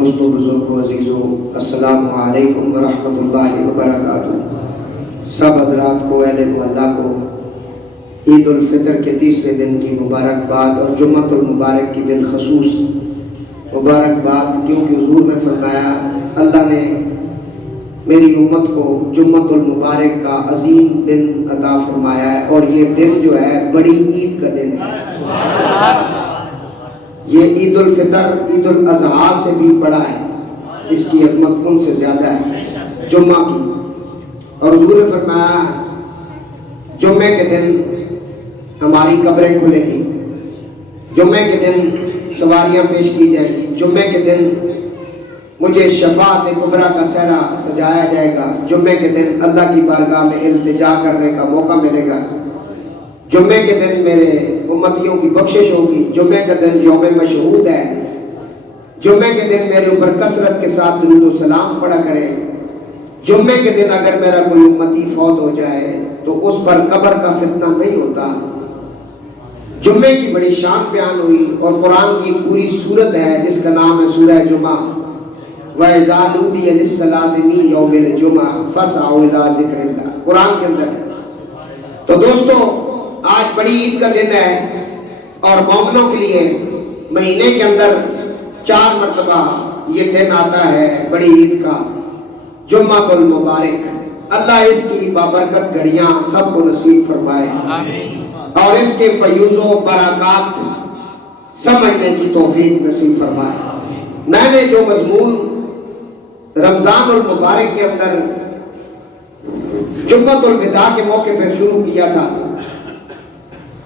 دوستوں بزرگوں عزیزوں السلام علیکم ورحمۃ اللہ وبرکاتہ۔ سب حضرات کو اہل محلہ کو عید الفطر کے تیسرے دن کی مبارکباد اور جمعۃ المبارک کی بالخصوص مبارکباد، کیونکہ حضور نے فرمایا اللہ نے میری امت کو جمعۃ المبارک کا عظیم دن عطا فرمایا ہے، اور یہ دن جو ہے بڑی عید کا دن ہے۔ یہ عید الفطر عید الاضحیٰ سے بھی بڑا ہے، اس کی عظمت ان سے زیادہ ہے جمعہ کی۔ اور حضور نے فرمایا جمعے کے دن ہماری قبریں کھلیں گی، جمعے کے دن سواریاں پیش کی جائیں گی، جمعے کے دن مجھے شفاعت کبریٰ کا صحرا سجایا جائے گا، جمعے کے دن اللہ کی بارگاہ میں التجا کرنے کا موقع ملے گا، جمعے کے دن میرے امتیوں کی بخشش ہوگی، جمعے کا دن یوم مشہود ہے، جمعے کے دن میرے اوپر کثرت کے ساتھ درود و سلام پڑھا کریں، جمعے کے دن اگر میرا کوئی امتی فوت ہو جائے تو اس پر قبر کا فتنہ نہیں ہوتا۔ جمعے کی بڑی شان بیان ہوئی، اور قرآن کی پوری سورت ہے جس کا نام ہے سورہ جمعہ۔ وَإِذَا نُودِيَ لِلصَّلَاةِ مِن يَوْمِ الْجُمْعَةِ فَاسْعَوْا إِلَىٰ ذِكْرِ اللَّهِ، قرآن کے اندر ہے۔ تو دوستو آج بڑی عید کا دن ہے، اور مومنوں کے لیے مہینے کے اندر 4 مرتبہ یہ دن آتا ہے بڑی عید کا، جمعۃ المبارک۔ اللہ اس کی بابرکت گھڑیاں سب کو نصیب فرمائے، اور اس کے فیوز و برکات سمجھنے کی توفیق نصیب فرمائے۔ میں نے جو مضمون رمضان المبارک کے اندر جمعۃ الوداع کے موقع پہ شروع کیا تھا،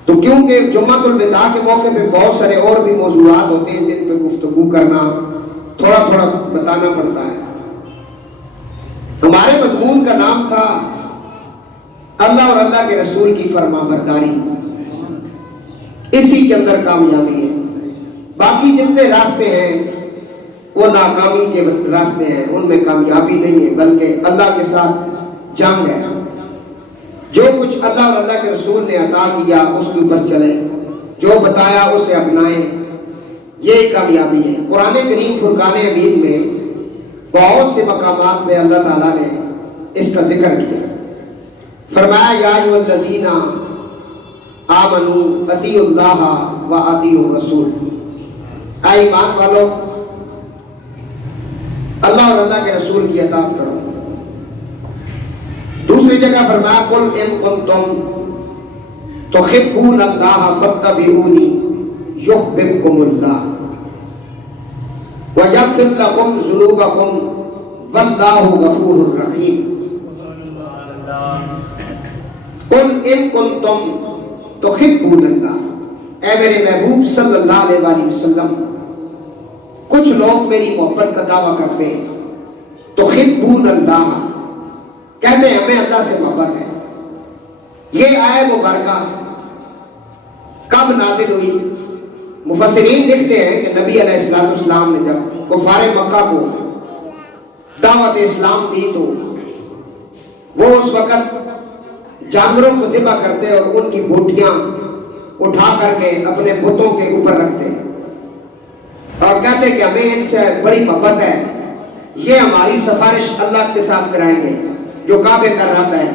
تو کیونکہ جمعۃ الوداع کے موقع پہ بہت سارے اور بھی موضوعات ہوتے ہیں جن پہ گفتگو کرنا تھوڑا تھوڑا بتانا پڑتا ہے۔ ہمارے مضمون کا نام تھا اللہ اور اللہ کے رسول کی فرما برداری، اسی کے اندر کامیابی ہے۔ باقی جتنے راستے ہیں وہ ناکامی کے راستے ہیں، ان میں کامیابی نہیں ہے، بلکہ اللہ کے ساتھ جنگ ہے۔ جو کچھ اللہ اور اللہ کے رسول نے عطا کیا اس کے اوپر چلیں، جو بتایا اسے اپنائیں، یہی کامیابی ہے۔ قرآن کریم فرقان حمید میں بہت سے مقامات پہ اللہ تعالیٰ نے اس کا ذکر کیا، فرمایا یا ایھا الذین آمنوا اطیعوا اللہ و اطیعوا الرسول، اے ایمان والو اللہ اور اللہ کے رسول کی اطاعت کرو۔ دوسری جگہ فرمایا قل ان کنتم تحبون اللہ فاتبعونی یحببکم اللہ وَيَغْفِرْ لَكُمْ ذُنُوبَكُمْ وَاللَّهُ غَفُورٌ رَحِيمٌ۔ قُلْ إِن كُنتُمْ تُحِبُّونَ اللَّهَ، اے میرے محبوب صلی اللہ علیہ وآلہ وسلم، کچھ لوگ میری محبت کا دعویٰ کرتے ہیں، تُحِبُّونَ اللَّهَ کہتے ہیں ہمیں اللہ سے محبت ہے۔ یہ آیت مبارکہ کب نازل ہوئی؟ مفسرین لکھتے ہیں کہ نبی علیہ السلام نے جب کفار مکہ کو دعوت اسلام دی تو وہ اس وقت جانوروں کو ذبح کرتے اور ان کی بوٹیاں اٹھا کر کے اپنے بتوں کے اوپر رکھتے اور کہتے کہ ہمیں ان سے بڑی محبت ہے، یہ ہماری سفارش اللہ کے ساتھ کرائیں گے جو کعبے کا رب ہے،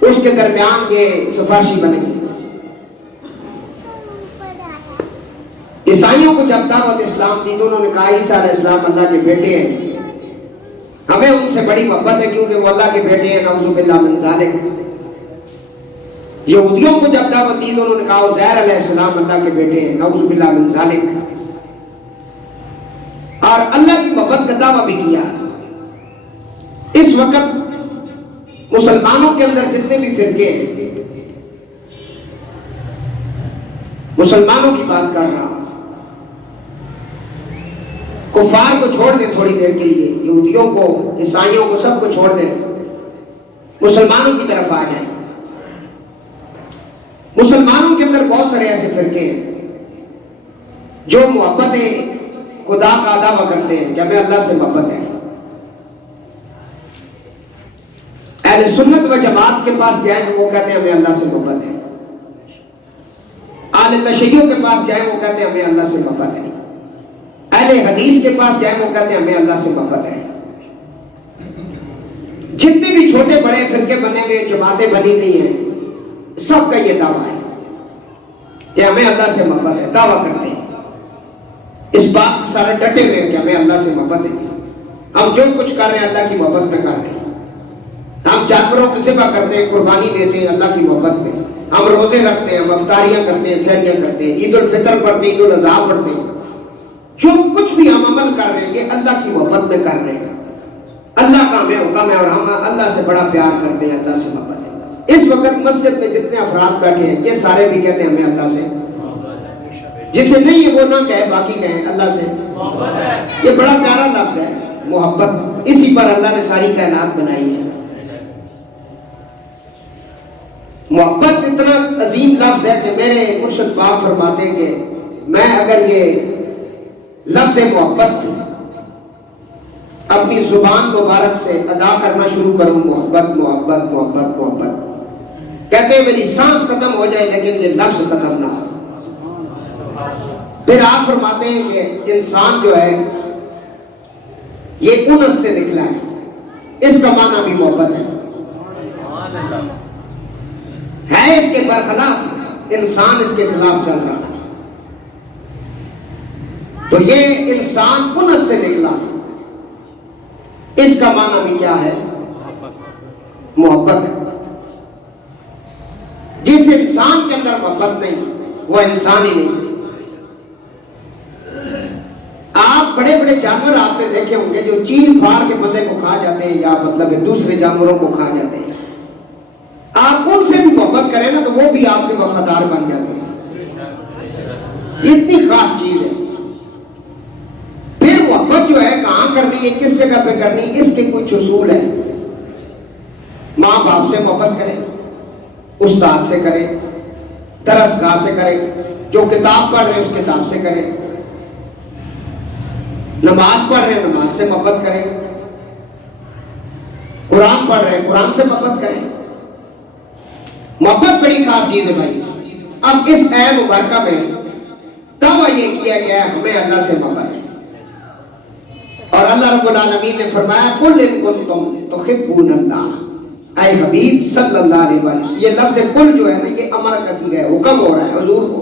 اس کے درمیان یہ سفارشی بنے گی۔ عیسائیوں کو جب دعوت اسلام دی تو انہوں نے کہا عیسیٰ علیہ السلام اللہ کے بیٹے ہیں، ہمیں ان سے بڑی محبت ہے کیونکہ وہ اللہ کے بیٹے ہیں، نعوذ باللہ من ذالک۔ یہودیوں کو جب دعوت دی تو انہوں نے کہا عزیر علیہ السلام اللہ کے بیٹے ہیں، نعوذ باللہ من ذالک، اور اللہ کی محبت کا دعویٰ بھی کیا۔ اس وقت مسلمانوں کے اندر جتنے بھی فرقے ہیں، مسلمانوں کی بات کر رہا ہوں، کفار کو چھوڑ دیں تھوڑی دیر کے لیے، یہودیوں کو، عیسائیوں کو، سب کو چھوڑ دیں، مسلمانوں کی طرف آ جائیں۔ مسلمانوں کے اندر بہت سارے ایسے فرقے ہیں جو محبت خدا کا دعویٰ کرتے ہیں کہ ہمیں اللہ سے محبت ہے۔ اہل سنت و جماعت کے پاس جائیں تو وہ کہتے ہیں ہمیں اللہ سے محبت ہے، اہل تشیع کے پاس جائیں وہ کہتے ہیں ہمیں اللہ سے محبت ہے۔ اہل حدیث کے پاس جائیں وہ کہتے ہیں ہمیں اللہ سے محبت ہے. جتنے بھی چھوٹے بڑے فرقے بنے ہوئے جماعتیں بنی گئی ہیں سب کا یہ دعویٰ ہے کہ ہمیں اللہ سے محبت ہے. دعویٰ کرتے ہیں اس بات سارے ڈٹے ہوئے ہیں کہ ہمیں اللہ سے محبت ہے. ہم جو کچھ کر رہے ہیں اللہ کی محبت میں کر رہے ہیں. ہم جانوروں کو ذبح کرتے ہیں, قربانی دیتے ہیں اللہ کی محبت میں. ہم روزے رکھتے ہیں, ہم افطاریاں کرتے ہیں, سحریاں کرتے ہیں, عید الفطر پڑھتے ہیں, عید الاضحیٰ پڑھتے ہیں. جو کچھ بھی ہم عمل کر رہے ہیں یہ اللہ کی محبت میں کر رہے ہیں. اللہ کا ہمیں حکم ہے اور ہم اللہ سے بڑا پیار کرتے ہیں, اللہ سے محبت ہے. اس وقت مسجد میں جتنے افراد بیٹھے ہیں یہ سارے بھی کہتے ہیں ہمیں اللہ سے. جسے نہیں ہے وہ نہ کہے, باقی کہیں اللہ سے. یہ بڑا پیارا لفظ ہے محبت. اسی پر اللہ نے ساری کائنات بنائی ہے. محبت اتنا عظیم لفظ ہے کہ میرے مرشد پاک فرماتے ہیں کہ میں اگر یہ لفظ محبت اپنی زبان مبارک سے ادا کرنا شروع کروں, محبت محبت محبت محبت, کہتے ہیں میری سانس ختم ہو جائے لیکن یہ لفظ ختم نہ ہو. پھر آپ فرماتے ہیں کہ انسان جو ہے یہ انس سے نکلا ہے, اس کا معنی بھی محبت ہے اس کے برخلاف, انسان اس کے خلاف چل رہا ہے. تو یہ انسان انس سے نکلا, اس کا معنی بھی کیا ہے؟ محبت ہے. جس انسان کے اندر محبت نہیں وہ انسان ہی نہیں. آپ بڑے بڑے جانور آپ نے دیکھے ہوں گے جو چیر پھاڑ کے بندے کو کھا جاتے ہیں یا مطلب دوسرے جانوروں کو کھا جاتے ہیں. آپ ان سے بھی محبت کریں نا تو وہ بھی آپ کے وفادار بن جاتے ہیں. اتنی خاص چیز ہے. پھر محبت جو ہے کہاں کرنی ہے, کس جگہ پہ کرنی ہے, اس کے کچھ اصول ہیں. ماں باپ سے محبت کریں, استاد سے کریں, درس گاہ سے کریں, جو کتاب پڑھ رہے ہیں اس کتاب سے کریں, نماز پڑھ رہے ہیں نماز سے محبت کریں, قرآن پڑھ رہے ہیں قرآن سے محبت کریں. محبت بڑی خاص چیز ہے بھائی. اب اس اے مبارکہ میں دعویٰ یہ کیا گیا ہے ہمیں اللہ سے محبت ہے. اور اللہ رب العالمین نے فرمایا قل ان کنتم تحبون اللہ, اے حبیب صلی اللہ علیہ وسلم. یہ لفظ قل جو ہے نا یہ امر کا صیغہ ہے, حکم ہو رہا ہے حضور کو,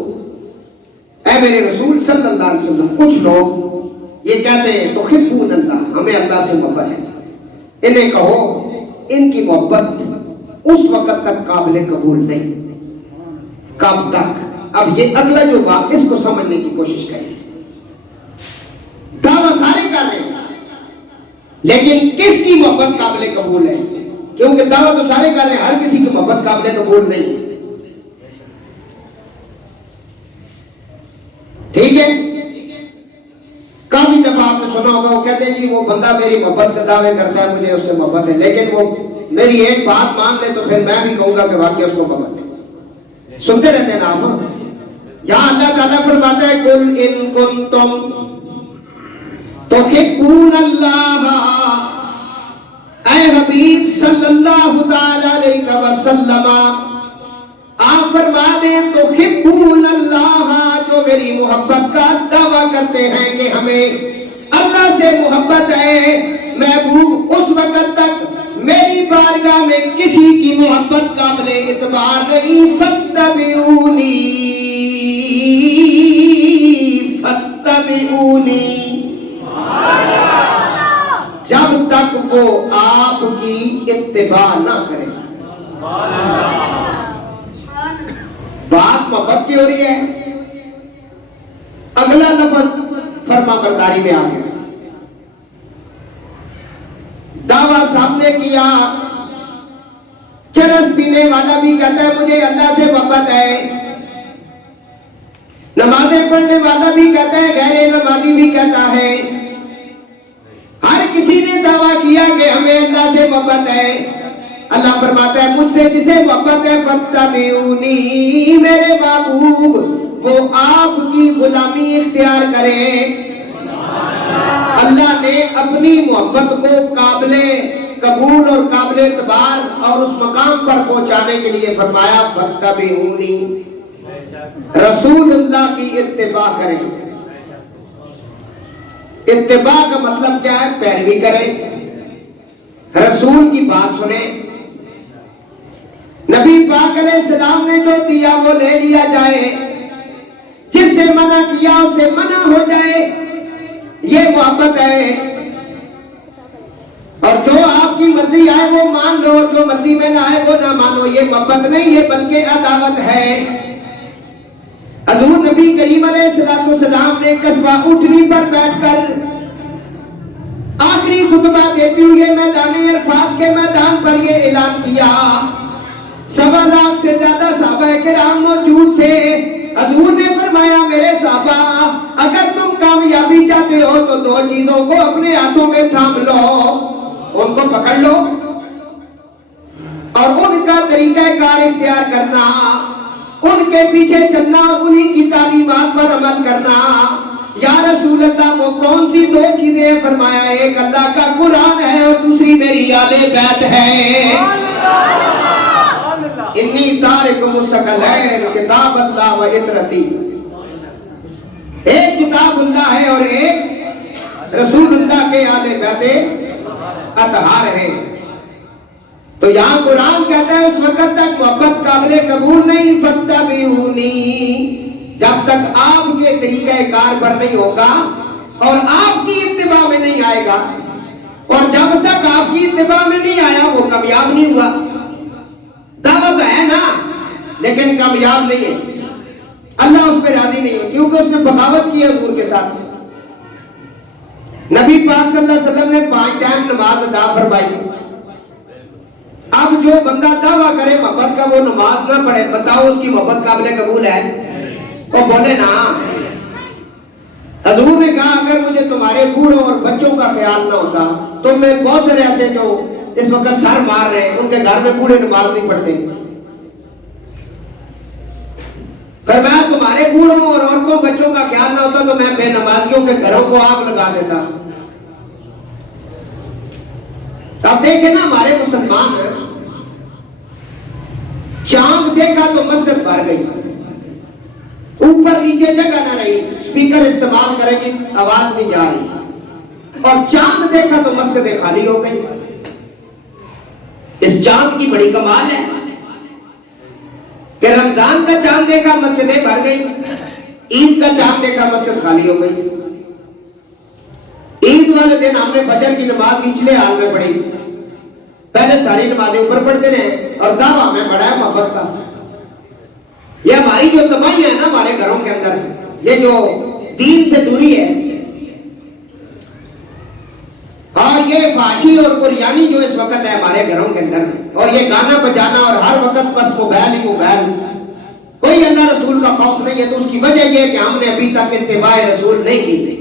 اے میرے رسول صلی اللہ علیہ وسلم. کچھ لوگ یہ کہتے ہیں تحبون اللہ, ہمیں اللہ سے محبت ہے. انہیں کہو ان کی محبت اس وقت تک قابل قبول نہیں. کب تک؟ اب یہ اگلا جو بات اس کو سمجھنے کی کوشش کریں. دعویٰ سارے کر رہے ہیں لیکن کس کی محبت قابل قبول ہے؟ کیونکہ دعویٰ تو سارے کر رہے ہیں, ہر کسی کی محبت قابل قبول نہیں ہے. ٹھیک ہے. کافی دفعہ آپ نے سنا ہوگا وہ کہتے ہیں جی وہ بندہ میری محبت کا دعوے کرتا ہے, مجھے اس سے محبت ہے, لیکن وہ میری ایک بات مان لے تو پھر میں بھی کہوں گا کہ واقعی اس کو محبت ہے. سنتے رہتے ہیں نا آپ. یہاں اللہ تعالیٰ فرماتا ہے قل ان کنتم تحبون اللہ, اے حبیب صلی اللہ تعالی علیہ وسلم آپ فرما دیں تحبون اللہ, جو میری محبت کا دعویٰ کرتے ہیں کہ ہمیں اللہ سے محبت ہے. محبوب اس وقت تک میری بارگاہ میں کسی کی محبت قابل اعتبار نہیں. فتبعونی فتبعونی, جب تک وہ آپ کی اتباع نہ کرے. بات محبت کی ہو رہی ہے. اگلا لفظ فرما برداری میں آ گیا. دعویٰ سامنے کیا, چرس پینے والا بھی کہتا ہے مجھے اللہ سے محبت ہے, نمازیں پڑھنے والا بھی کہتا ہے, غیر نمازی بھی کہتا ہے. ہر کسی نے دعویٰ کیا کہ ہمیں اللہ سے محبت ہے. اللہ فرماتا ہے مجھ سے جسے محبت ہے فتبعونی, میرے محبوب وہ آپ کی غلامی اختیار کرے. اللہ نے اپنی محبت کو قابل قبول اور قابل اعتبار اور اس مقام پر پہنچانے کے لیے فرمایا فتبعونی, رسول اللہ کی اتباع کریں. اتباع کا مطلب کیا ہے؟ پیروی کریں، رسول کی بات سنیں، نبی پاک علیہ السلام نے جو دیا وہ لے لیا جائے، جس سے منع کیا اسے منع ہو جائے، یہ محبت ہے۔ اور جو آپ کی مرضی آئے وہ مان لو، جو مرضی میں نہ آئے وہ نہ مانو، یہ محبت نہیں ہے بلکہ عداوت ہے۔ حضور نبی کریم علیہ السلام نے قصبہ اٹھنی پر بیٹھ کر آخری خطبہ دیتے ہوئے میدان عرفات کے میدان پر یہ اعلان کیا، 1.25 لاکھ سے زیادہ صحابہ کرام موجود تھے۔ حضور نے فرمایا میرے صحابہ اگر تم کامیابی چاہتے ہو تو 2 چیزوں کو اپنے ہاتھوں میں تھام لو، ان کو پکڑ لو اور ان کا طریقہ کار اختیار کرنا، ان کے پیچھے چلنا اور انہی کی تعلیمات پر عمل کرنا۔ یا رسول اللہ وہ کون سی 2 چیزیں ہیں؟ فرمایا ایک اللہ کا قرآن ہے اور دوسری میری آل بیت ہے۔ انی تارکم الثقلین کتاب اللہ و عطرتی، ایک کتاب اللہ ہے اور ایک رسول اللہ کے آل بیت اطہار ہے۔ تو یہاں قرآن کہتا ہے اس وقت تک محبت قابل قبول نہیں، فاتبعونی، جب تک آپ کے طریقہ کار پر نہیں ہوگا اور آپ کی اتباع میں نہیں آئے گا، اور جب تک آپ کی اتباع میں نہیں آیا وہ کامیاب نہیں ہوا۔ دعوت ہے نا لیکن کامیاب نہیں ہے، اللہ اس پہ راضی نہیں ہے کیونکہ اس نے بغاوت کی ہے حضور کے ساتھ۔ نبی پاک صلی اللہ علیہ وسلم نے 5 ٹائم نماز ادا فرمائی۔ اب جو بندہ دعویٰ کرے محبت کا وہ نماز نہ پڑھے، بتاؤ اس کی محبت قابل قبول ہے؟ وہ بولے نا۔ حضور نے کہا اگر مجھے تمہارے بوڑھوں اور بچوں کا خیال نہ ہوتا تو میں بہت سارے ایسے جو اس وقت سر مار رہے ہیں ان کے گھر میں بوڑھے نماز نہیں پڑھتے، فرمایا تمہارے بوڑھوں اور عورتوں بچوں کا خیال نہ ہوتا تو میں بے نمازیوں کے گھروں کو آگ لگا دیتا۔ اب دیکھیں نا ہمارے مسلمان چاند دیکھا تو مسجد بھر گئی، اوپر نیچے جگہ نہ رہی، سپیکر استعمال کریں گی آواز نہیں جا رہی، اور چاند دیکھا تو مسجدیں خالی ہو گئی۔ اس چاند کی بڑی کمال ہے کہ رمضان کا چاند دیکھا مسجدیں بھر گئی، عید کا چاند دیکھا مسجد خالی ہو گئی۔ عید والے دن ہم نے فجر کی نماز نچلے حال میں پڑھی، پہلے ساری نمازیں اوپر پڑھتے رہے اور دعویٰ ہمیں بڑا ہے محبت کا۔ یہ ہماری جو تباہی ہے نا ہمارے گھروں کے اندر، یہ جو دین سے دوری ہے اور یہ فحاشی اور قریانی جو اس وقت ہے ہمارے گھروں کے اندر، اور یہ گانا بجانا اور ہر وقت بس موبائل ہی موبائل، کوئی اللہ رسول کا خوف نہیں ہے، تو اس کی وجہ یہ ہے کہ ہم نے ابھی تک اتباع رسول نہیں کی تھی۔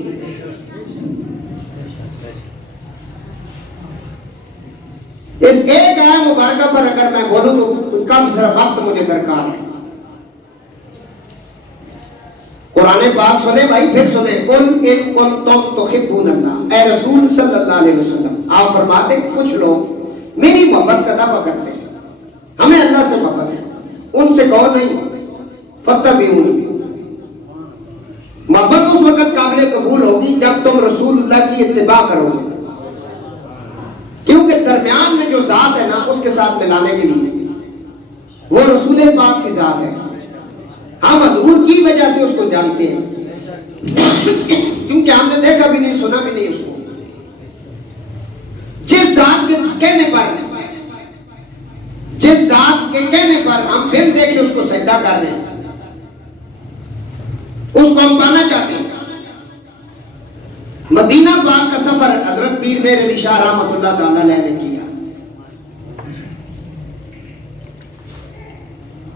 اس ایک آیت مبارکہ پر اگر میں بولوں تو کم صرف وقت مجھے درکار ہے۔ قرآن پاک سنیں بھائی، پھر سنیں، قل ان کنتم تحبون اللہ، اے رسول صلی اللہ علیہ وسلم آپ فرماتے کچھ لوگ میری محبت کا دعویٰ کرتے ہیں، ہمیں اللہ سے محبت ہے، ان سے کہو نہیں، فاتبعونی، محبت اس وقت قابل قبول ہوگی جب تم رسول اللہ کی اتباع کرو گے، کیونکہ درمیان میں جو ذات ہے نا اس کے ساتھ ملانے کے لیے وہ رسول پاک کی ذات ہے، ہم حضور کی وجہ سے اس کو جانتے ہیں کیونکہ ہم نے دیکھا بھی نہیں سنا بھی نہیں اس کو۔ جس ذات کے کہنے پر ہم بن دیکھے اس کو سجدہ کر رہے ہیں، اس کو ہم پانا چاہتے ہیں۔ مدینہ پاک کا سفر حضرت پیر میر علی شاہ رحمۃ اللہ تعالی علیہ نے کیا،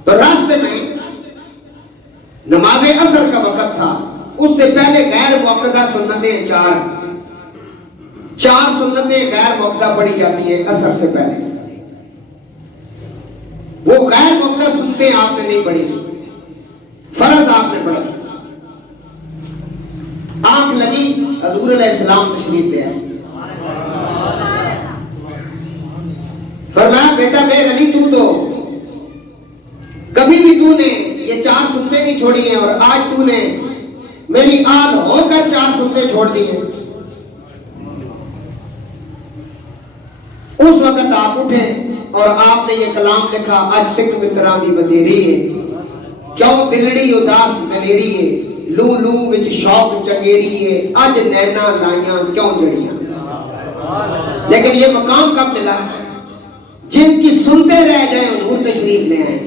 تو راستے میں نماز عصر کا وقت تھا، اس سے پہلے غیر موقدہ سنتیں چار سنتیں غیر موقدہ پڑھی جاتی ہیں عصر سے پہلے، وہ غیر موقدہ سنتیں آپ نے نہیں پڑھی، فرض آپ نے پڑھی۔ آنکھ لگی حضور علیہ السلام تشریف لے آئے، فرمایا بیٹا میر علی تو کبھی بھی تو نے یہ 4 سنتیں نہیں چھوڑی ہیں اور آج تو نے میری آل ہو کر 4 سنتیں چھوڑ دی ہیں، اس وقت آپ اٹھے اور آپ نے یہ کلام لکھا، اج سکھ متراں دی ودیری ہے، کیوں دلڑی اداس دلیری ہے، لو لو وچ شوق چنگیری ہے، اج نینا لائیاں کیوں جڑیاں۔ لیکن یہ مقام کب ملا؟ جن کی سنتے رہ جائیں حضور تشریف لے آئے۔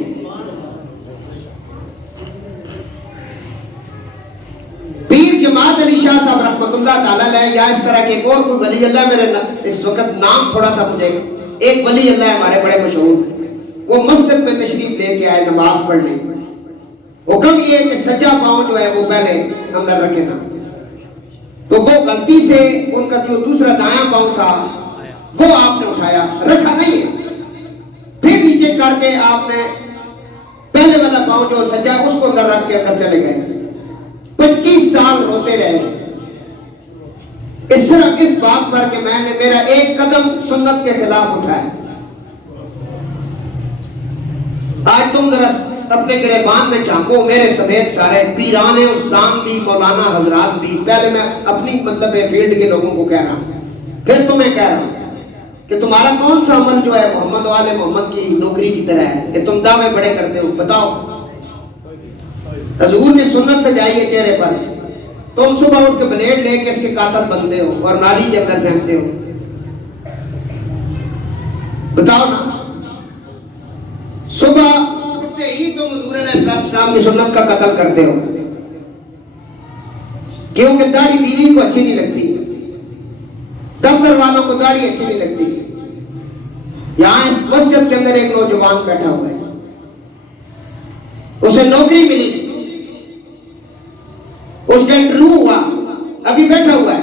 پیر جماعت علی شاہ صاحب رحمۃ اللہ تعالیٰ علیہ، یا اس طرح کے ایک اور کوئی ولی اللہ، میرے اس وقت نام تھوڑا سا مجھے، ایک ولی اللہ ہمارے بڑے مشہور، وہ مسجد میں تشریف لے کے آئے نماز پڑھنے، حکم یہ ہے کہ سجا پاؤں جو ہے وہ پہلے اندر رکھے نا، تو وہ غلطی سے ان کا جو دوسرا دایاں پاؤں تھا وہ آپ نے اٹھایا، رکھا نہیں ہے، پھر نیچے کر کے آپ نے پہلے والا پاؤں جو سجا اس کو اندر رکھ کے اندر چلے گئے۔ 25 سال روتے رہے اس صرف اس بات پر کہ میں نے میرا ایک قدم سنت کے خلاف اٹھایا۔ آج تم ذرا اپنے گریبان میں جھانکو، میرے سمیت سارے پیران عظام بھی، مولانا حضرات بھی، پہلے میں اپنی مطلب فیلڈ کے لوگوں کو کہہ رہا ہوں، پھر تمہیں کہہ رہا ہوں کہ تمہارا کون سا عمل جو ہے محمد والے محمد کی نوکری کی طرح ہے کہ تم دعوے بڑے کرتے ہو؟ بتاؤ۔ حضور نے سنت سجائی ہے چہرے پر، تم صبح اٹھ کے بلیڈ لے کے اس کے قاتل بنتے ہو اور نالی کے اندر پھینکتے ہو۔ بتاؤ نا، صبح اٹھتے ہی تم حضور علیہ السلام کی سنت کا قتل کرتے ہو، کیونکہ داڑھی بیوی کو اچھی نہیں لگتی، دفتر والوں کو داڑھی اچھی نہیں لگتی۔ یہاں اس مسجد کے اندر ایک نوجوان بیٹھا ہوا ہے، اسے نوکری ملی، اس کا انٹرویو ہوا، ابھی بیٹھا ہوا ہے،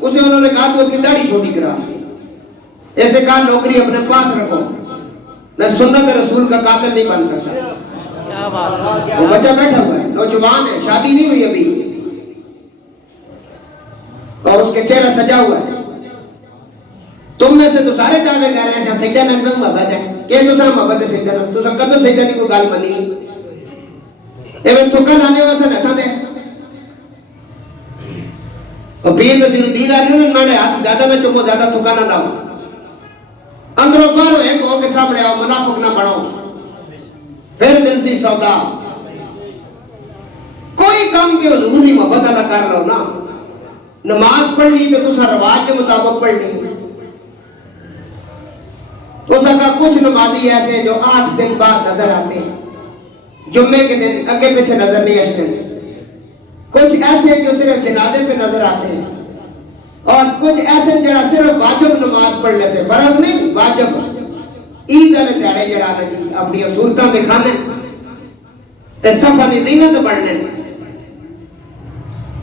اسے انہوں نے کہا تو اپنی داڑھی چھوٹی کرا، اس نے کہا نوکری اپنے پاس رکھو، میں سنت رسول کا قاتل نہیں بن سکتا۔ وہ بچہ بیٹھا ہوا ہے، نوجوان ہے، شادی نہیں ہوئی ابھی، اور اس کے چہرہ سجا ہوا ہے۔ تم میں سے تو سارے دعوے کہہ رہے ہیں سجدہ نبی محبت ہے، کہ تو محبت ہے سجدہ نبی، تو سب کدو سجدہ نہیں کوئی گال منی، ایویں تھکا لانے واسطے نہ تھا دے۔ اور پیر نصیر الدین آنے نے مانے ہاتھ زیادہ نہ چمو، زیادہ تھکا نہ لاؤ، اندروں باہروں ایک ہو کے سامنے آؤ، منافق نہ بڑھو، پھر دل سی سودا کوئی کام کے حضور نہیں محبت اللہ کر لو نا۔ نماز پڑھنی تو تسا رواج کے مطابق پڑھنی، تو سکا کچھ نمازی ایسے جو 8 دن بعد نظر آتے ہیں، جمعے کے دن اگے پیچھے نظر نہیں آتے، کچھ ایسے جو صرف جنازے پہ نظر آتے ہیں، اور کچھ ایسے جڑا صرف واجب نماز پڑھنے سے، فرض نہیں واجب، عید والے دیہڑے جڑا نا جی اپنی صورتاں دکھانے تے صفا دی زینت بڑھنے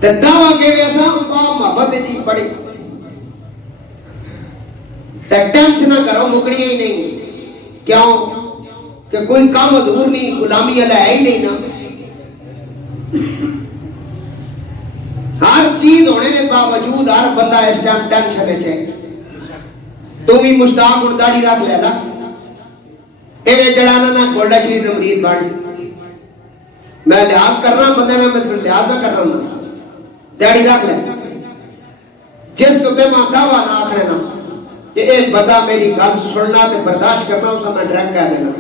تے دعویٰ کہ ویسا محبت جی بڑی تے ٹینشن نہ کرو، مکڑی ہی نہیں، کیوں کہ کوئی کام حضور نہیں، غلامی اللہ ہے ہی نہیں نا۔ ہر چیز ہونے کے باوجود ہر بندہ اس ٹائم ٹینشن ہے، تو بھی مشتاق اور داڑھی رکھ لے لا، ایویں جڑانا نہ گولڈا شریف نے مرید بڑھ، میں لحاظ کرنا بندے میں لحاظ نہ کرنا، داڑھی رکھ لے، جس تو تے ماں دعویٰ نہ آکھنے نا کہ ایک بندہ میری گل سننا تے برداشت کرنا، اسا میں ڈائریکٹ کہہ دینا،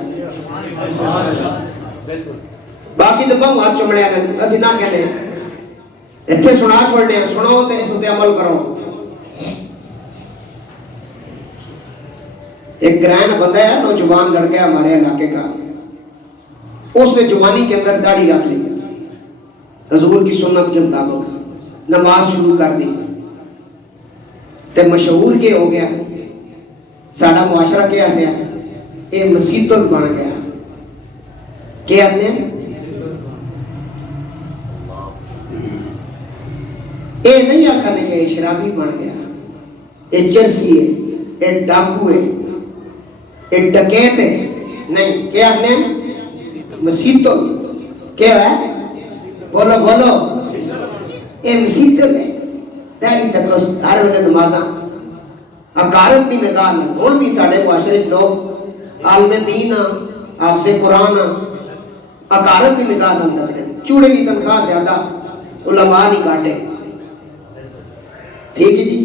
باقی تو بہو ہاتھ چمڑے ہیں، اسی نہ کہنے ہیں، اتنے سنا چھوڑنے ہیں، سنو تے اس تے عمل کرو۔ ایک گرین بندہ ہے، نوجوان لڑکا ہے ہمارے علاقے کا، اس نے جوانی کے اندر داڑھی رکھ لی، حضور کی سنت کے مطابق نماز شروع کر دی، تے مشہور یہ ہو گیا، ساڑھا معاشرہ کیا ہے، اے مسیح بن گیا، کیا نے اے نہیں آکھنے کہ شرابی بن گیا، اے چرسی ہے، اے ڈاکو ہے، اے ڈکیت ہے، نہیں، کیا نے مسیحتوں کیا ہے، بولو بولو، اے مسیحتوں ہے، داڑھی تک اس ہر وقت نمازاں، اکارت دی نگاہ نہ، ہون بھی ساڑھے معاشرے لوگ عالم دین حافظ قرآن اکارت دی نگاہ نہ لگتے، چوڑے کی تنخواہ زیادہ علماء نہیں کاٹے، ٹھیک ہے جی،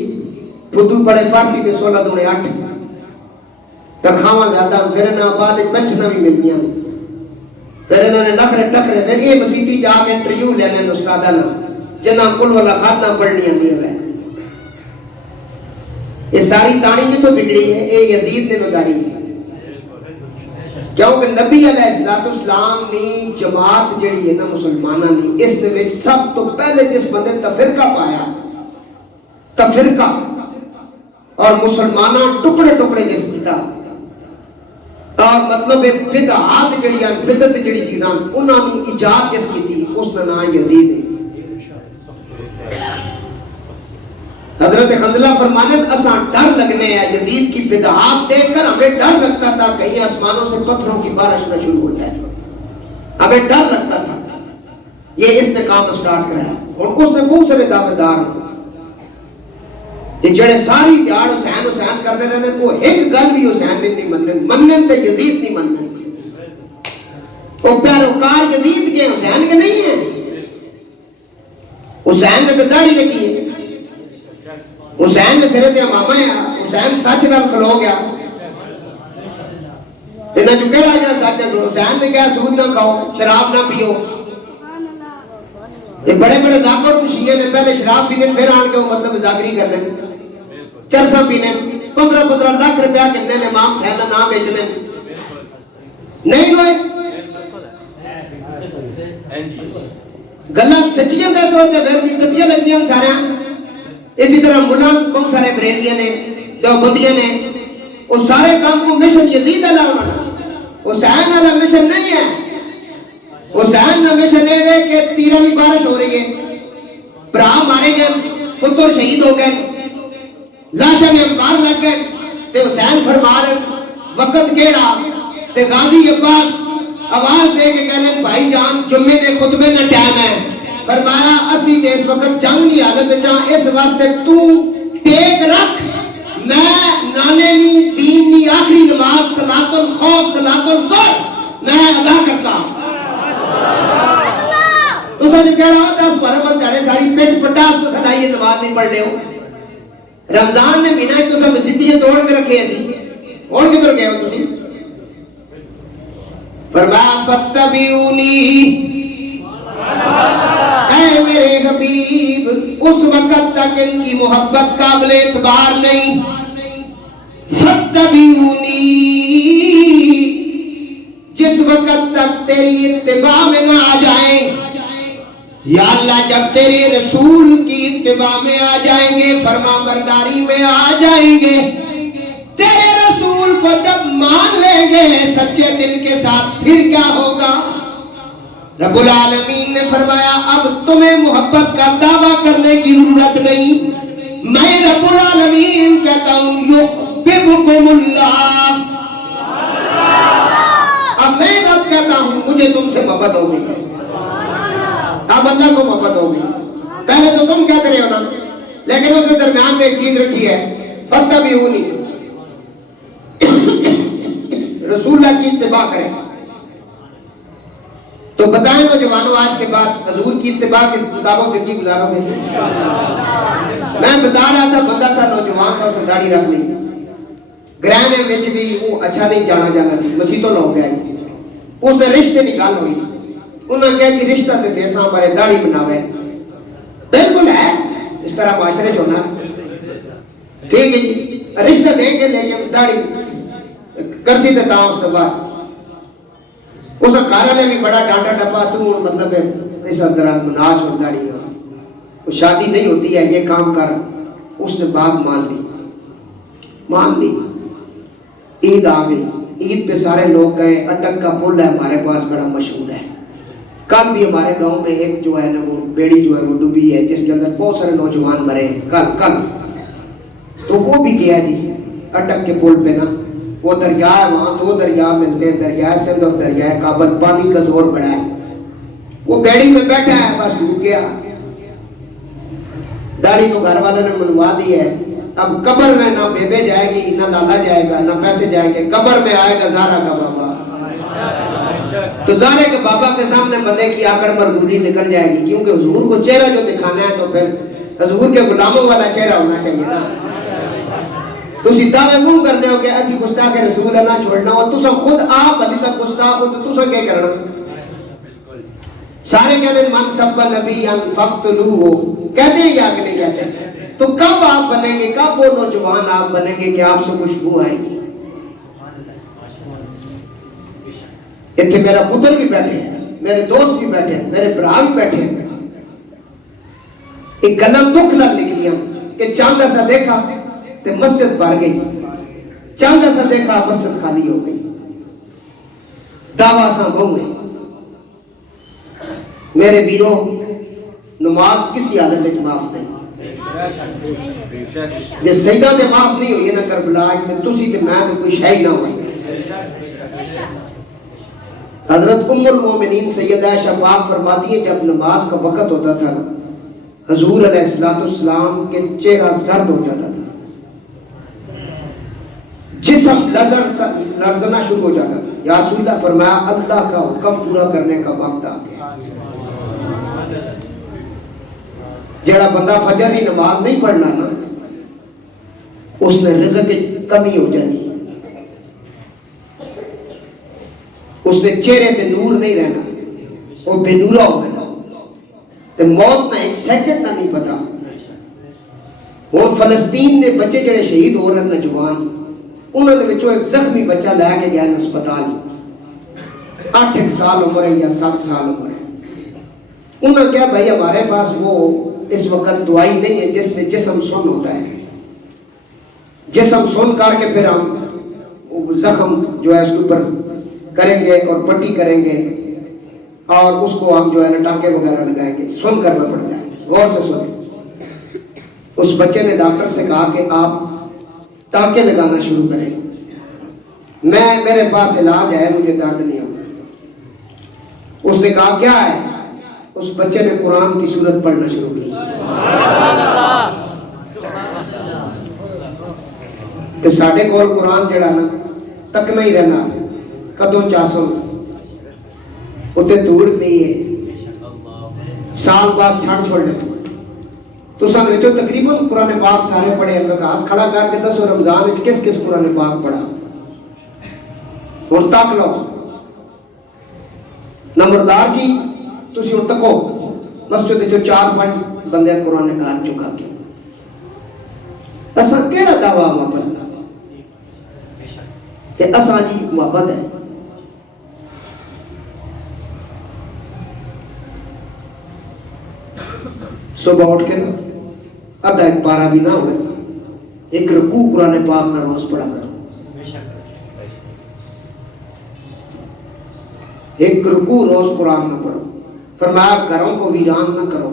پھدو پڑے فارسی کے 16 دونے 8، تنخواہ زیادہ، پھر انہوں نے بعد پنشناں بھی ملدیاں، پھر انہوں نے نخرے ٹکرے، پھر یہ مسیتی جا کے انٹرویو لینے استادہ نا جنہاں کل والا خاتہ پڑھنی آنی ہے۔ یہ ساری تانی کتوں بگڑی ہے؟ یہ یزید نے بگاڑی ہے، کیونکہ نبی علیہ السلام نے جماعت جڑی ہے نا مسلمانہ نے، اس نے سب تو پہلے جس بندے تفرقہ پایا، تفرقہ اور مسلمانہ ٹکڑے ٹکڑے جس کیتا، اور مطلب بدعات جڑیاں بدعت جڑی چیزاں انہوں نے ایجاد جس کی تھی، اس کا نام یزید ہے۔ حضرت حنظلہ فرمانے اساں ڈر لگنے ہیں یزید کی بدعات دیکھ کر، ہمیں ڈر لگتا تھا کہیں آسمانوں سے پتھروں کی بارش نہ شروع ہو جائے، ہمیں ڈر لگتا تھا۔ یہ اس نے کام سٹارٹ کرایا، اور اس نے بہت سارے دعوے دار یہ جڑے ساری دیار حسین حسین کرنے رہنے، وہ ایک گل بھی حسین نے نہیں مننے، مننے تے یزید نہیں مننے، وہ پیروکار یزید کے حسین کے نہیں ہیں۔ حسین نے تو داڑھی رکھی ہے، حسین نے سرے تے امامہ ہے، حسین سچ نال کھلو گیا، تینا جو کہڑا جڑا سچ نال کھلو، حسین نے کہا سود نہ کھاؤ، شراب نہ پیو۔ یہ بڑے بڑے ذاکر شیعہ نے پہلے شراب پینے پھر آن کے وہ مطلب ذاکری کرنے، چرسا پینے، 15-15 لاکھ روپیہ کتنے نے امام حسین کا نام بیچنے نہیں ہوئے۔ گلا سچیاں دے سوچتے پھر کتیاں لگنیاں سارے۔ اسی طرح ملا بہت سارے بریلیاں نے، دیوبندیاں نے، وہ سارے کام کو مشن یزید علیہ ہونا، حسین علیہ مشن نہیں ہے۔ حسین کا مشن ہے کہ تیرہ بھی بارش ہو رہی ہے، برا مارے گئے، پتر شہید ہو گئے، لاشاں نے انبار لگ گئے، تے حسین فرما رہے وقت کیڑا، تے غازی عباس آواز دے کے کہنے بھائی جان جمعے نے خطبے نہ ٹائم ہے، فرمایا اسی تے اس وقت جنگ دی حالت چاہ، اس واسطے تو ٹیک رکھ، میں نانے نی دین نی آخری نماز صلاۃ الخوف صلاۃ الظہر میں ادا کرتا ہوں۔ تو سا جو کہڑا ہوتا ہے اس پر عمل تیڑے ساری پٹ پٹاس تو سلائیے نماز نہیں پڑھ لے ہو۔ رمضان نے مہینہ تو سب مسجدیں توڑ کے رکھے ایسی، اور کدھر گئے ہو تسی؟ فرمایا فتبعونی، اے میرے حبیب، اس وقت تک ان کی محبت قابل اعتبار نہیں، فتبعونی، جس وقت تک تیری اتباع میں نہ آ جائیں، یا اللہ جب تیرے رسول کی اتباع میں آ جائیں گے، فرما برداری میں آ جائیں گے، تیرے رسول کو جب مان لیں گے سچے دل کے ساتھ، پھر کیا ہوگا؟ رب العالمین نے فرمایا اب تمہیں محبت کا دعویٰ کرنے کی ضرورت نہیں، میں رب العالمین کہتا ہوں یحببکم اللہ، اب میں رب کہتا ہوں مجھے تم سے محبت ہو گئی ہے، اب اللہ کو محبت ہو گئی۔ پہلے تو تم کہتے رہے ہو نا، لیکن اس کے درمیان میں ایک چیز رکھی ہے، فتبعونی، رسول اللہ کی اتباع کریں۔ تو بتائیں نوجوانوں آج کے بعد حضور کی اتباع کے مطابق زندگی گزارو گے؟ میں بتا رہا تھا بندہ تھا نوجوان تھا، اس نے داڑھی رکھ لی، گرہنے وچ بھی وہ اچھا نہیں جانا جانا سی، مسیتوں لوگ گئے، اس نے رشتے نکال ہوئی، انہوں نے کہا کہ رشتہ تے دیساں ہمارے داڑھی بناوے، بالکل ہے اس طرح معاشرے چونا، ٹھیک ہے جی رشتہ دیں گے لیکن داڑھی کرسی دیتا ہوں۔ اس کے بعد اس کارا نے بھی بڑا ڈانٹا ڈپا، تو مطلب ہے اس اندر مناج اور داڑھی ہے، شادی نہیں ہوتی ہے یہ کام کر، اس نے بات مان لی۔ عید آ گئی، عید پہ سارے لوگ گئے، اٹک کا پل ہے ہمارے پاس بڑا مشہور ہے، کل بھی ہمارے گاؤں میں ایک جو ہے نا وہ بیڑی جو ہے وہ ڈوبی ہے جس کے اندر بہت سارے نوجوان مرے ہیں، کل تو وہ بھی گیا جی اٹک کے پل پہ نا، وہ دریا ہے، وہاں دو دریا ملتے ہیں، دریائے سندھ اور دریائے کابل، پانی کا زور بڑا ہے، وہ بیڑی میں بیٹھا ہے بس ڈوب گیا، داڑھی تو گھر والوں نے منوا دی ہے، اب قبر میں نہ بیبے جائے گی نہ لالا جائے گا نہ پیسے جائیں گے، قبر میں آئے گا زہرا کا بابا، تو زہرے کے بابا کے سامنے بندے کی آکڑ مرگوری نکل جائے گی، کیونکہ حضور کو چہرہ جو دکھانا ہے تو پھر حضور کے غلاموں والا چہرہ ہونا چاہیے نا، تسی دعوے منہ کرنے ہو کہ اسی گستاخ رسول اللہ چھوڑنا ہو، تسا خود آپ ابھی تک گستاخ ہو تو تسا کیا کرنا؟ سارے کہتے ہیں من سب نبی ان فقتلوہ، کہتے ہیں یا کہ نہیں کہتے ہیں؟ تو کب آپ بنیں گے، کب وہ نوجوان آپ بنیں گے کہ آپ سے خوشبو آئے گی؟ اتنے میرا پتر بھی بیٹھے ہیں، میرے دوست بھی بیٹھے ہیں، میرے برا بھی بیٹھے ہیں. ایک گلا دکھ نہ نکلیا کہ چاند ایسا دیکھا تو مسجد بھر گئی، چاند ایسا دیکھا مسجد خالی ہو گئی. دعویٰ ساں بہو ہے میرے بیرو، نماز کسی حالت سے معاف نہیں. جے سیدہ دے معاف نہیں ہوئی نا کربلا تسی تے میں تے کوئی شے نہ ہوئی. حضرت ام المومنین سیدہ عائشہ پاک فرماتی ہیں جب نماز کا وقت ہوتا تھا نا حضور علیہ السلام کے چہرہ زرد ہو جاتا تھا، جسم لرزنا شروع ہو جاتا تھا. یا رسول اللہ فرمایا اللہ کا حکم پورا کرنے کا وقت آ گیا. جڑا بندہ فجر کی نماز نہیں پڑھنا نا اس نے رزق کی کمی ہو جانی، اس نے چہرے پہ نور نہیں رہنا، وہ بے نورا ہو گیا. تو موت نہ ایک سیکنڈ نہ نہیں پتا. اور فلسطین نے بچے جڑے شہید ہو رہے ہیں نوجوان، انہوں نے بچوں ایک زخمی بچہ لے کے گئے ہسپتال، 8 سال عمر ہے یا 7 سال عمر ہے. انہوں نے کہا بھائی ہمارے پاس وہ اس وقت دوائی نہیں ہے جس سے جسم سن ہوتا ہے، جسم سن کر کے پھر ہم زخم جو ہے اس کے اوپر کریں گے اور پٹی کریں گے اور اس کو ہم جو ہے نا ٹانکے وغیرہ لگائیں گے. سن کرنا پڑ جائے، غور سے سنیں. اس بچے نے ڈاکٹر سے کہا کہ آپ ٹانکے لگانا شروع کریں، میرے پاس علاج ہے، مجھے درد نہیں ہوگا. اس نے کہا کیا ہے؟ اس بچے نے قرآن کی سورت پڑھنا شروع کی. کہ ساڑھے کول قرآن جڑا نا تکنا ہی رہنا، کدوں چاسوں اتنے دوڑ پئی ہے، سال بعد چھوڑ دے. تو سن وچوں تقریباً قرآن پاک سارے پڑھے. میں کہا ہاتھ کھڑا کر کے دسو رمضان وچ کس کس قرآن پاک پڑھا؟ اور تک لو نمبردار جی تسی ہن تکو مسجد جو 4-5 بندے قرآن کا چکا کے اساں کیڑا دعویٰ محبت کہ اساں جی محبت ہے. صبح اٹھ کے نا ادھا ایک پارا بھی نہ ہوئے ایک رکوع قرآن پاک نہ روز پڑھا کرو. ایک رکوع روز قرآن نہ پڑھو. فرمایا گھروں کو ویران نہ کرو،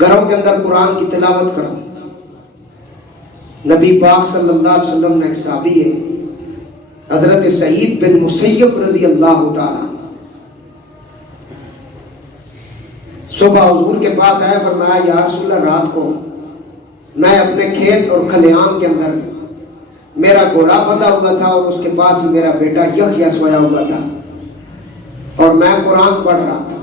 گھروں کے اندر قرآن کی تلاوت کرو. نبی پاک صلی اللہ علیہ وسلم نے ایک صحابی ہے حضرت سعید بن مسیب رضی اللہ تعالی صبح حضور کے پاس آیا. فرمایا یا رسول اللہ رات کو میں اپنے کھیت اور کھلیان کے اندر میرا گھوڑا بندھا ہوا تھا اور اس کے پاس ہی میرا بیٹا یحییٰ سویا ہوا تھا اور میں قرآن پڑھ رہا تھا.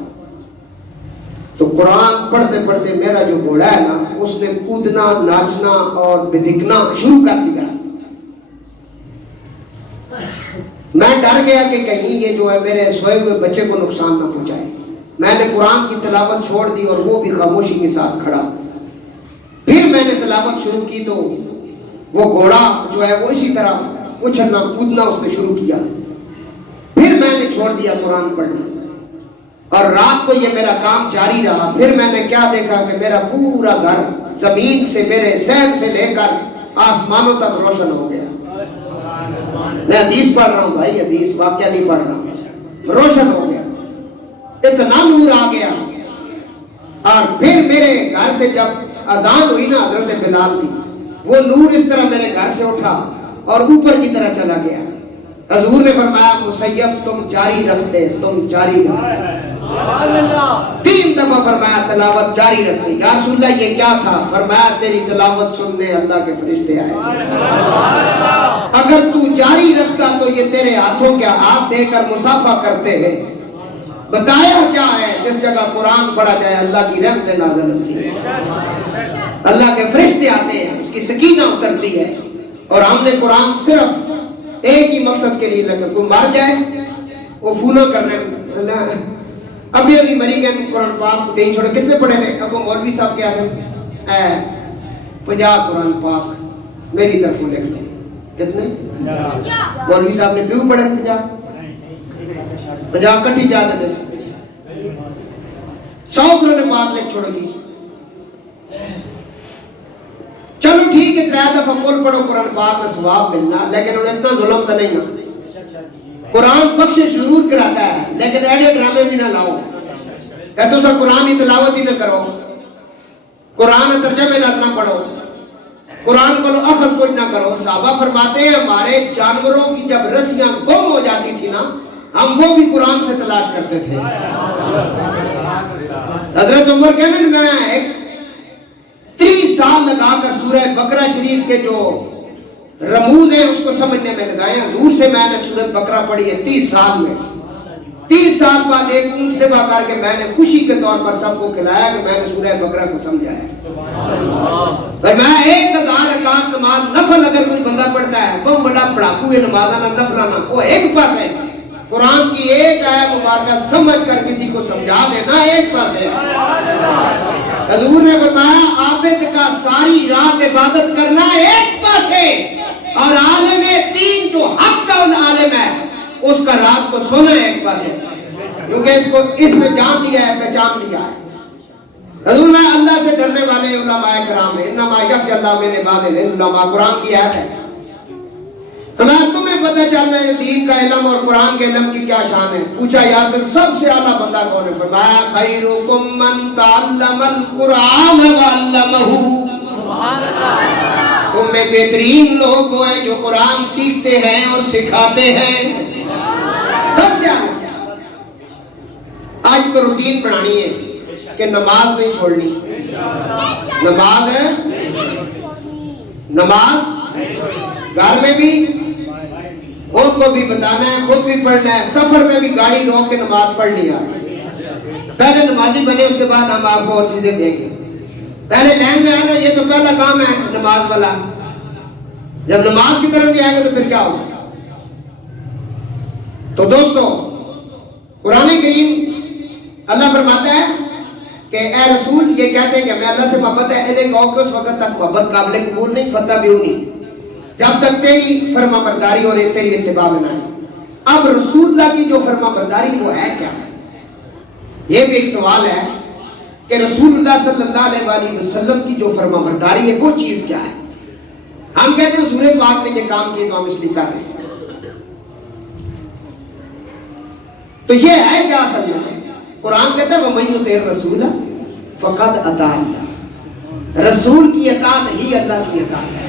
تو قرآن پڑھتے پڑھتے میرا جو گھوڑا ہے نا اس نے کودنا ناچنا اور بدکنا شروع کر دیا. میں ڈر گیا کہ کہیں یہ جو ہے میرے سوئے ہوئے بچے کو نقصان نہ پہنچائے. میں نے قرآن کی تلاوت چھوڑ دی اور وہ بھی خاموشی کے ساتھ کھڑا. پھر میں نے تلاوت شروع کی تو وہ گھوڑا جو ہے وہ اسی طرح اچھلنا کودنا اس نے شروع کیا. پھر میں نے چھوڑ دیا قرآن پڑھنا اور رات کو یہ میرا کام جاری رہا. پھر میں نے کیا دیکھا کہ میرا پورا گھر زمین سے میرے ذہن سے لے کر آسمانوں تک روشن ہو گیا. میں حدیث پڑھ رہا ہوں بھائی، حدیث واقعہ نہیں پڑھ رہا ہوں. روشن ہو گیا، اتنا نور آ گیا. اور پھر میرے گھر سے جب اذان ہوئی نا حضرت بلال کی، وہ نور اس طرح میرے گھر سے اٹھا اور اوپر کی طرح چلا گیا. حضور نے فرمایا مسیب تم جاری رکھتے، تم جاری رکھتے. 3 دفعہ فرمایا تلاوت جاری رکھتے. یا رسول اللہ یہ کیا تھا؟ فرمایا تیری تلاوت سننے اللہ کے فرشتے آئے. اگر تو جاری رکھتا تو یہ تیرے ہاتھوں کے ہاتھ دے کر مصافحہ کرتے ہیں. بتایا کیا ہے؟ جس جگہ قرآن پڑھا جائے اللہ کی رحمت نازل ہوتی ہے، اللہ کے فرشتے آتے ہیں. کی سکینہ اترتی ہے. اور ہم نے قرآن صرف ایک ہی مقصد کے لیے رکھا, کوئی مر جائے وہ فونا کرنے. ابھی مری گئے قرآن پاک دے چھوڑے. کتنے پڑھے نے؟ اب مولوی صاحب کیا ہے 50 قرآن پاک میری طرف لکھ لو. کتنے؟ مولوی صاحب نے پیو پڑھے 50 کٹھی جاتے تھے. 100 قرآن پاک لکھ چھوڑو گی. چلو ٹھیک ہے 3 دفعہ کل پڑھو قرآن پاک میں ثواب ملنا, لیکن انہیں اتنا ظلم تو نہیں نا. قرآن بخشش ضرور کراتا ہے لیکن ایڈے ڈرامے بھی نہ لاؤ کہ تو سب قرآن ہی تلاوت ہی نہ کرو, قرآن ترجمے نہ پڑھو, قرآن کو اخذ کچھ نہ کرو. صحابہ فرماتے ہیں ہمارے جانوروں کی جب رسیاں گم ہو جاتی تھی نا, ہم وہ بھی قرآن سے تلاش کرتے تھے. حضرت عمر کہنے میں 30 سال لگا کر سورہ بقرہ شریف کے جو رموز ہیں اس کو سمجھنے میں لگائے. حضور سے میں نے سورۃ بقرہ پڑھی ہے 30 سال میں. 30 سال بعد ایک اونٹ سبا کر کے میں نے خوشی کے طور پر سب کو کھلایا کہ میں نے سورہ بقرہ کو سمجھا ہے. اور میں 1000 رکعت نماز نفل اگر کوئی بندہ پڑھتا ہے وہ بڑا پڑھاکو ہے نمازانہ نفلانہ, وہ ایک پاس ہے. قرآن کی ایک آیت مبارکہ سمجھ کر کسی کو سمجھا دینا ایک پاس ہے. حضور نے فرمایا عابد کا ساری رات عبادت کرنا ایک پاس ہے, اور عالم دین جو حق کا عالم ہے اس کا رات کو سونا ایک پاس ہے, کیونکہ اس نے جان لیا ہے, پہچان لیا ہے. حضور میں اللہ سے ڈرنے والے علماء کرام ہیں. انما یخشی اللہ من عبادہ العلماء, قرآن کی آیت ہے. تمہیں پتہ چلنا ہے دین کا علم اور قرآن کے علم کی کیا شان ہے. پوچھا یا پھر سب سے اعلیٰ بندہ کون ہے؟ فرمایا خیرکم من تعلم القرآن وعلمہ. سبحان اللہ. تم میں بہترین لوگ وہ ہیں جو قرآن سیکھتے ہیں اور سکھاتے ہیں. سب سے اعلیٰ. آج تو روٹین بنانی ہے کہ نماز نہیں چھوڑنی. نماز گھر میں بھی ان کو بھی بتانا ہے, خود بھی پڑھنا ہے. سفر میں بھی گاڑی روک کے نماز پڑھ لیا. پہلے نمازی بنے اس کے بعد ہم آپ کو اور چیزیں دیں گے. پہلے لائن میں آنا, یہ تو پہلا کام ہے نماز والا. جب نماز کی طرف بھی آئے گا تو پھر کیا ہوگا؟ تو دوستو قرآن کریم اللہ فرماتا ہے کہ اے رسول یہ کہتے ہیں کہ ہمیں اللہ سے محبت ہے, انہیں کہو کہ اس وقت تک محبت قابل قبول نہیں, فتح بھی ہونی جب تک تیری فرما برداری اور تیری اتباع میں نہ آئے. اب رسول اللہ کی جو فرما برداری وہ ہے کیا؟ یہ بھی ایک سوال ہے کہ رسول اللہ صلی اللہ علیہ وآلہ وسلم کی جو فرما برداری ہے وہ چیز کیا ہے؟ ہم کہتے ہیں حضور پاک نے یہ کام کیے تو ہم اس لیے کر رہے ہیں. تو یہ ہے کیا اصل میں؟ قرآن کہتا ہے وَمَن يُطِعِ الرَّسُولَ فَقَدْ أَطَاعَ اللَّهَ. رسول کی اطاعت ہی اللہ کی اطاعت ہے.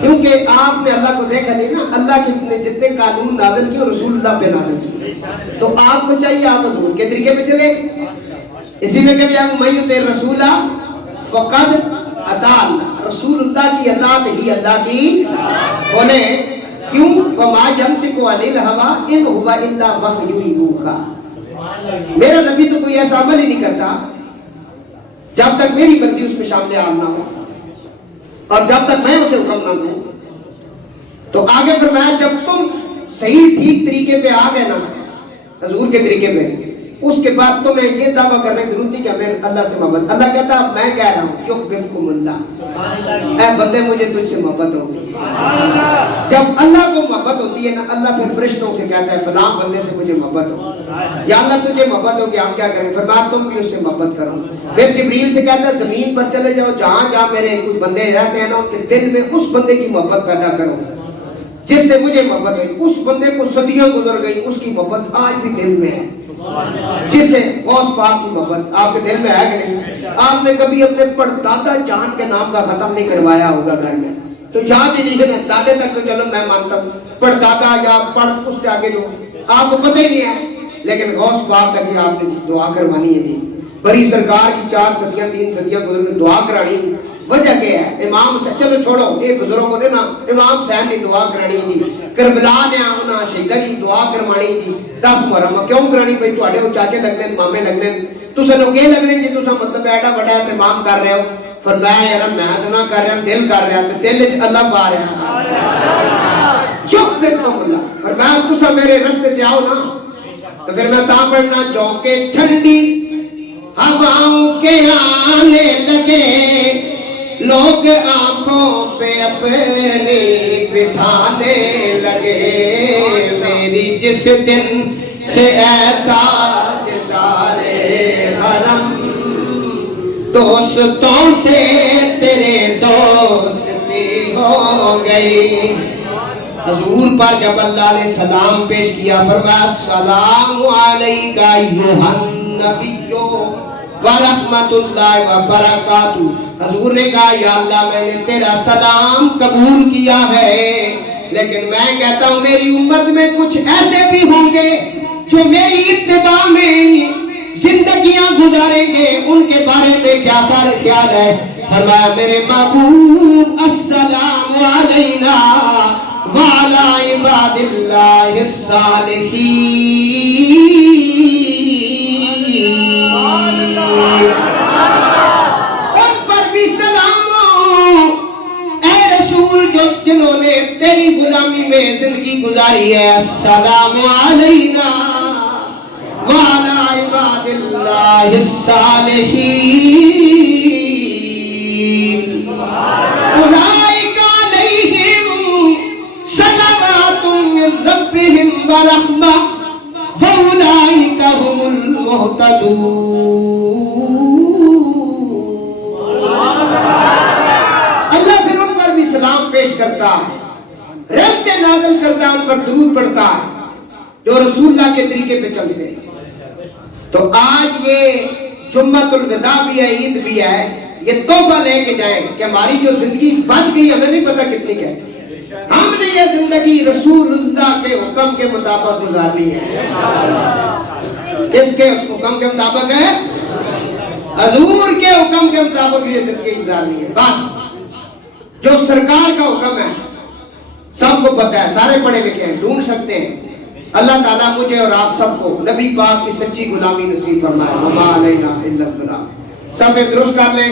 کیونکہ آپ نے اللہ کو دیکھا نہیں نا, اللہ کے جتنے قانون نازل کیے رسول اللہ پہ نازل کیے, تو آپ کو چاہیے آپ حضور کے طریقے پہ چلے. اسی میں کہ وَمَن يُطِعِ الرَّسُولَ فَقَدْ أَطَاعَ اللَّهَ. رسول اللہ کی اطاعت ہی اللہ کی بولے کیوں؟ وَمَا يَنطِقُ عَنِ الْهَوَىٰ إِنْ هُوَ إِلَّا وَحْيٌ يُوحَىٰ. میرا نبی تو کوئی ایسا عمل ہی نہیں کرتا جب تک میری مرضی اس میں شامل حال نہ ہو اور جب تک میں اسے حکم نہ دوں. تو آگے فرمایا جب تم صحیح ٹھیک طریقے پہ آ گئے نا حضور کے طریقے پہ, اس کے بعد تمہیں یہ دعویٰ کرنے کی ضرورت نہیں کہ ہمیں اللہ سے محبت. اللہ کہتا ہے میں کہہ رہا ہوں یحببکم اللہ, اے بندے مجھے تجھ سے محبت ہوگی. جب اللہ کو محبت ہوتی ہے نا, اللہ پھر فرشتوں سے کہتا ہے فلاں بندے سے مجھے محبت ہو, یا اللہ تجھے محبت ہو کہ ہم کیا کریں؟ فرمایا تم بھی اس سے محبت کرو. پھر جبریل سے کہتا ہے زمین پر چلے جاؤ, جہاں جہاں میرے کوئی بندے رہتے ہیں نا ان کے دل میں اس بندے کی محبت پیدا کرو جس سے مجھے محبت ہے. اس بندے کو صدیاں گزر گئی, اس کی محبت آج بھی دل میں ہے. جس سے غوث پاک کی محبت آپ کے دل میں ہے کہ نہیں؟ آپ نے کبھی اپنے پردادا جان کے نام کا ختم نہیں کروایا ہوگا گھر میں, تو یاد ہی نہیں ہے. دادے تک تو چلو میں مانتا ہوں, پردادا یا پڑھ اس کے آگے جو آپ کو پتہ ہی نہیں ہے, لیکن غوث پاک کا بھی آپ نے دعا کروانی ہے جی. بڑی سرکار کی 4 صدیاں 3 صدیاں گزر دعا کرانی. وجہ کیا ہے؟ امام حسین, چلو چھوڑو یہ بزرگوں نے نا امام حسین نے دعا کرانی جی, کربلا نے آنا شہیدہ کی دعا کرمانی جی. 10 محرم کیوں کرانی پئی؟ تواڈے چاچے لگنے مامے لگنے تساں لوگ یہ لگنے جی تساں مطلب ایڈا بڑا اہتمام کر رہے ہو. فرمایا یار میں تو نہ کر رہا دل کر رہا تو دل وچ اللہ پا رہا چپ پھر تو بولا فرمایا تسا میرے رستے تے آؤ نا تو پھر میں تا پڑھنا چوکے ٹھنڈی ہواؤں کے آنے لگے لوگ آنکھوں پہ اپنی بٹھانے لگے میری جس دن سے اے تاجدار حرم دوستوں سے تیرے دوستی ہو گئی حضور پر جب اللہ نے سلام پیش کیا فرمایا السلام علیکہ ایھا النبی ورحمت اللہ وبرکاتہ حضور نے کہا یا اللہ میں نے تیرا سلام قبول کیا ہے لیکن میں کہتا ہوں میری امت میں کچھ ایسے بھی ہوں گے جو میری اتباع میں زندگیاں گزاریں گے ان کے بارے میں کیا خیال ہے فرمایا میرے محبوب السلام علینا وعلی عباد اللہ الصالحین ان پر بھی سلام ہو اے رسول جو جنہوں نے تیری غلامی میں زندگی گزاری ہے السلام علینا وعلی عباد اللہ الصالحین اولئک علیہم صلوات من ربہم ورحمہ وَأُولَئِكَ هُمُ الْمُهْتَدُونَ اللہ پھر ان پر بھی سلام پیش کرتا ہے رحمتیں نازل کرتا ہے ان پر درود پڑھتا ہے جو رسول اللہ کے طریقے پہ چلتے ہیں تو آج یہ جمعۃ الوداع بھی ہے عید بھی ہے یہ تحفہ لے کے جائیں کہ ہماری جو زندگی بچ گئی ہمیں نہیں پتہ کتنی کیا ہے ہم نے یہ زندگی رسول اللہ کے حکم کے مطابق گزارنی ہے کس کے حکم کے مطابق ہے حضور کے حکم کے مطابق یہ زندگی گزارنی ہے بس جو سرکار کا حکم ہے سب کو پتہ ہے سارے پڑھے لکھے ہیں ڈھونڈ سکتے ہیں اللہ تعالیٰ مجھے اور آپ سب کو نبی پاک کی سچی غلامی نصیب فرمائے وما علینا الا البلاغ سب درست کر لیں